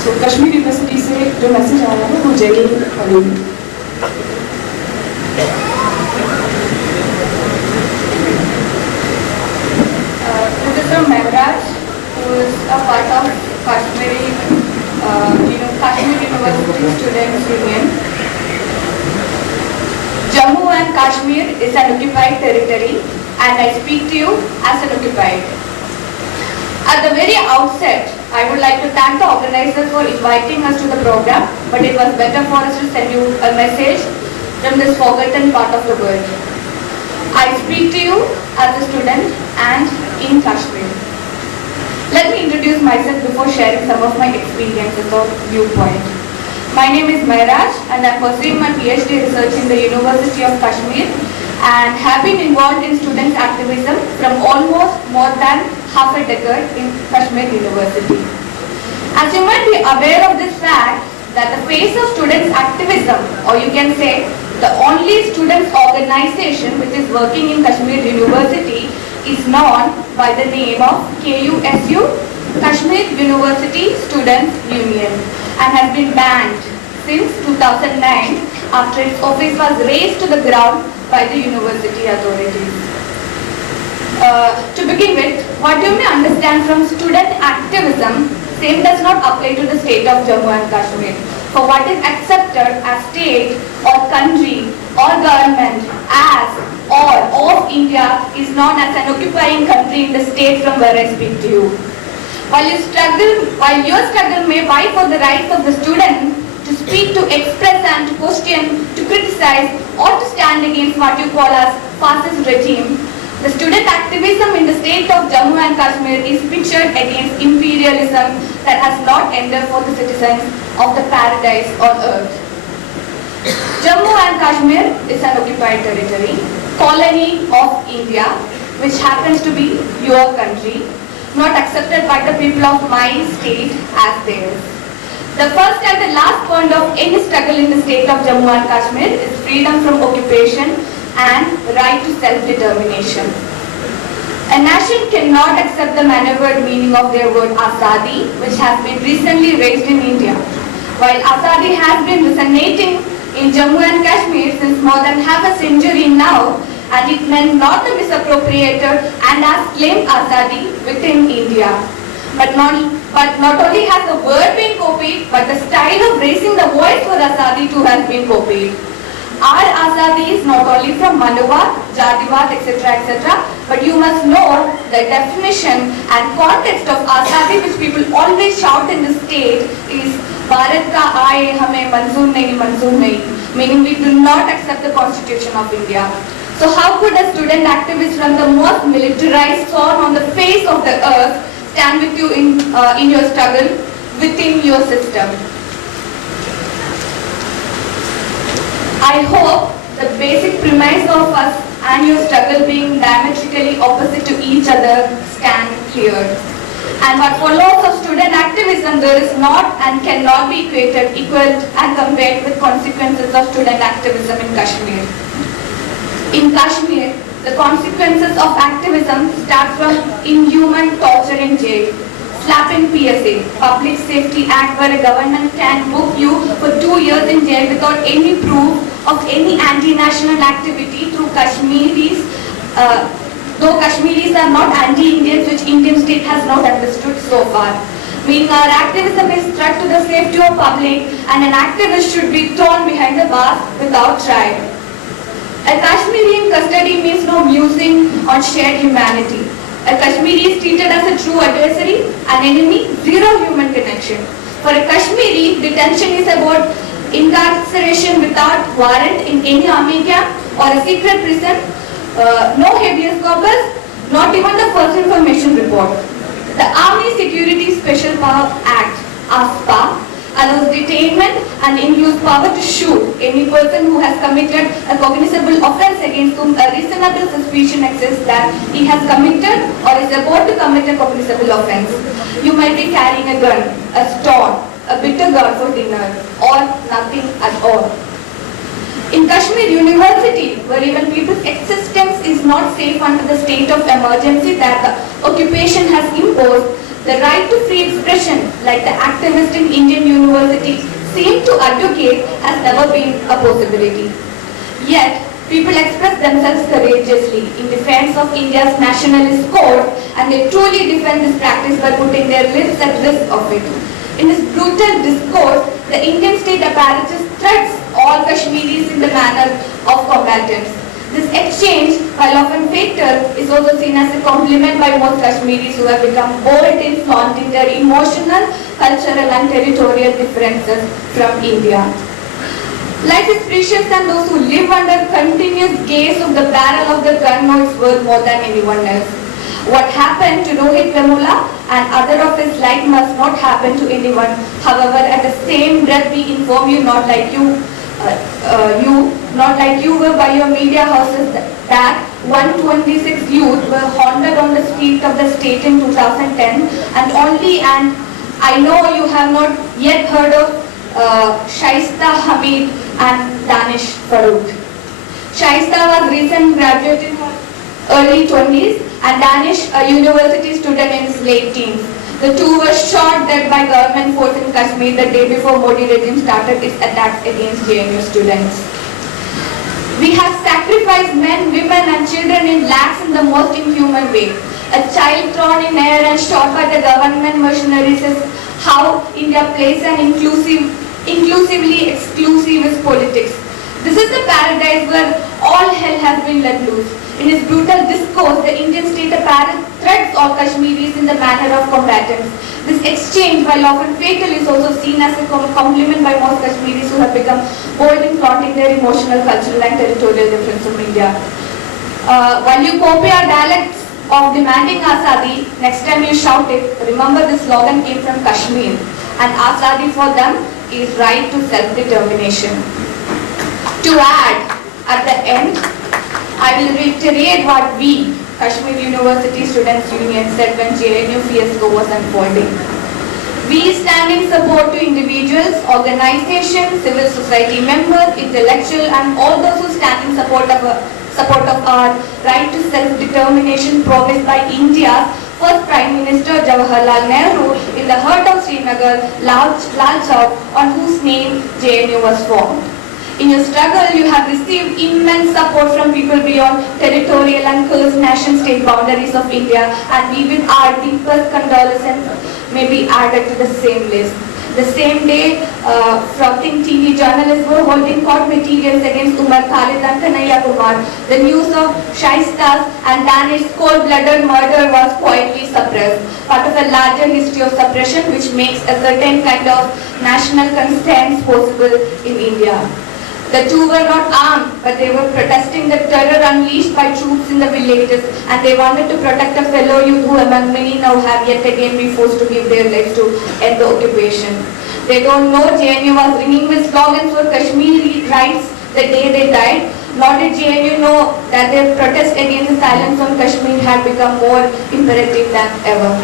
So Kashmir university से जो message आया है वो जरूर पढ़ेंगे। This is from Madras, who is a part of Kashmir University Students Union. Jammu and Kashmir is an occupied territory, and I speak to you as an occupied. At the very outset, I would like to thank the organizers for inviting us to the program, but it was better for us to send you a message from this forgotten part of the world. I speak to you as a student and in Kashmir. Let me introduce myself before sharing some of my experiences or viewpoint. My name is Maharaj, and I am pursuing my PhD research in the University of Kashmir and have been involved in student activism from almost more than half a decade in Kashmir University. As you might be aware of this fact, that the face of students activism, or you can say the only students organization which is working in Kashmir University, is known by the name of KUSU, Kashmir University Students Union, and has been banned since 2009 after its office was razed to the ground by the university authorities. To begin with, what you may understand from student activism, same does not apply to the state of Jammu and Kashmir. For what is accepted as state or country or government as or of India is known as an occupying country in the state from where I speak to you. While your struggle may vie for the rights of the student to speak, to express and to question, to criticize or to stand against what you call as fascist regime, the student activism in the state of Jammu and Kashmir is pictured against imperialism that has not ended for the citizens of the paradise on earth. Jammu and Kashmir is an occupied territory, colony of India, which happens to be your country, not accepted by the people of my state as theirs. The first and the last point of any struggle in the state of Jammu and Kashmir is freedom from occupation and right to self-determination. A nation cannot accept the maneuvered meaning of their word AZADI, which has been recently raised in India. While AZADI has been resonating in Jammu and Kashmir since more than half a century now, and it meant not the misappropriated and has claimed AZADI within India. But not only has the word been copied, but the style of raising the voice for AZADI too has been copied. Our AZADI is not only from Manovat, Jativat, etc., but you must know the definition and context of AZADI, which people always shout in the state, is Bharat ka aaye hame manzoor nahi, meaning we do not accept the Constitution of India. So how could a student activist from the most militarized zone on the face of the earth stand with you in your struggle within your system? I hope the basic premise of us and your struggle being diametrically opposite to each other stand clear. And what follows of student activism, there is not and cannot be equated, equaled and compared with consequences of student activism in Kashmir. In Kashmir, the consequences of activism start from inhuman torture in jail, slapping PSA, Public Safety Act, where a government can book you for 2 years in jail without any proof of any anti-national activity through Kashmiris, though Kashmiris are not anti-Indians, which Indian state has not understood so far. Meaning our activism is threat to the safety of public, and an activist should be thrown behind the bars without trial. A Kashmiri in custody means no musing on shared humanity. A Kashmiri is treated as a true adversary, an enemy, zero human connection. For a Kashmiri, detention is about incarceration without warrant in any army camp or a secret prison, no habeas corpus, not even the first information report. The Army Security Special Power Act, ASPA, allows detainment and includes power to shoot any person who has committed a cognizable offence against whom a reasonable suspicion exists that he has committed or is about to commit a cognizable offence. You might be carrying a gun, a stone, a bitter gourd for dinner, or nothing at all. In Kashmir University, where even people's existence is not safe under the state of emergency that the occupation has imposed, The right to free expression, like the activists in Indian universities seem to advocate, has never been a possibility. Yet, people express themselves courageously in defense of India's nationalist code, and they truly defend this practice by putting their lives at risk of it. In this brutal discourse, the Indian state apparatus threats all Kashmiris in the manner of combatants. This exchange, while often fatal, is also seen as a compliment by most Kashmiris who have become bold in flaunting their emotional, cultural and territorial differences from India. Life is precious, and those who live under continuous gaze of the barrel of the gun know its worth more than anyone else. What happened to Rohith Vemula and other of his like must not happen to anyone. However, at the same breath, we inform you, not like you were by your media houses, that 126 youth were haunted on the street of the state in 2010, and I know you have not yet heard of Shaista Hamid and Danish Farooq. Shaista was recent graduate in her early 20s and Danish a university student in his late teens. The two were shot dead by government force in Kashmir the day before Modi regime started its attacks against JNU students. We have sacrificed men, women and children in lakhs in the most inhuman way. A child thrown in air and shot by the government mercenaries is how India plays an inclusively exclusivist politics. This is the paradise where all hell has been let loose. In its brutal discourse, the Indian state apparatus threats all Kashmiris in the manner of combatants. This exchange, while often fatal, is also seen as a compliment by most Kashmiris who have become bold in flaunting their emotional, cultural and territorial difference from India. While you copy our dialects of demanding AZADI, next time you shout it, remember this slogan came from Kashmir, and AZADI for them is right to self-determination. To add, at the end, I will reiterate what we, Kashmir University Students' Union, said when JNU fiasco was unfolding. We stand in support to individuals, organizations, civil society members, intellectuals and all those who stand in support of our right to self-determination promised by India's first Prime Minister Jawaharlal Nehru in the heart of Srinagar, Lal Chowk, on whose name JNU was formed. In your struggle, you have received immense support from people beyond territorial and cursed nation-state boundaries of India, and we with our deepest condolences may be added to the same list. The same day, fronting TV journalists were holding court materials against Umar Khalid and Kanhaiya Kumar. The news of Shaista's and Danish cold-blooded murder was quietly suppressed, part of a larger history of suppression which makes a certain kind of national consent possible in India. The two were not armed, but they were protesting the terror unleashed by troops in the villages, and they wanted to protect a fellow youth who among many now have yet again been forced to give their lives to end the occupation. They don't know JNU was ringing with slogans for Kashmiri rights the day they died, nor did JNU know that their protest against the silence on Kashmir had become more imperative than ever.